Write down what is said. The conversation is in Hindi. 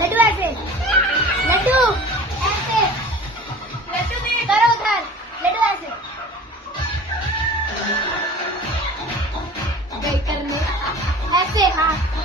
लड्डू ऐसे, लड्डू ऐसे, करो उधर, लड्डू ऐसे गई करने ऐसे, हाँ